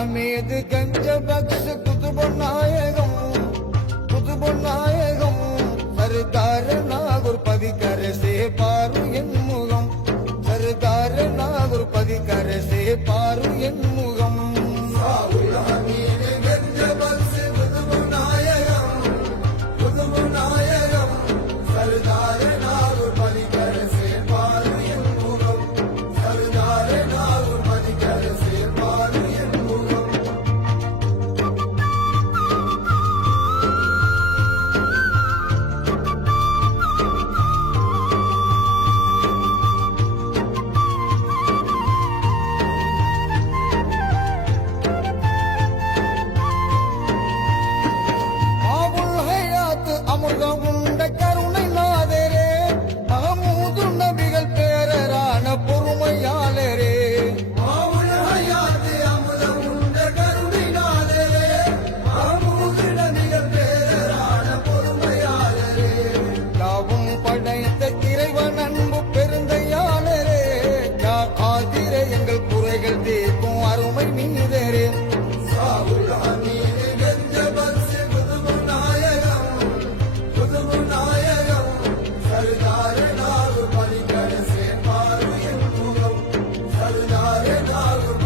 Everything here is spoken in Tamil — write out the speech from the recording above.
अमीद गंज बख्श कुतुब नायகம் सरदार नागुर पविकर से पारु என் முகம் सरदार नागुर पविकर से पारु என் முகம் अमीद गंज बख्श कुतुब नायகம் सरदार नागुर पविकर से पारु என் முகம் सरदार नागुर पविकर से पारु என் முகம் அமிர்தம் உண்ட கருணை நாதரே மஹமூது நபிகள் பேரரான பொறுமையாளரே அமிர்தம் உண்ட கருணை நாதரே மஹமூது நபிகள் பேரரான பொறுமையாளரே யாவும் படைத்த இறைவன் அன்பு பெருந்தையாளரே யா ஆதிரே எங்கள் குறைகள் தீர்க்கும் அருமை நீதரே सरदार नागुर पविकर से पारु என் முகம் सरदार नागुर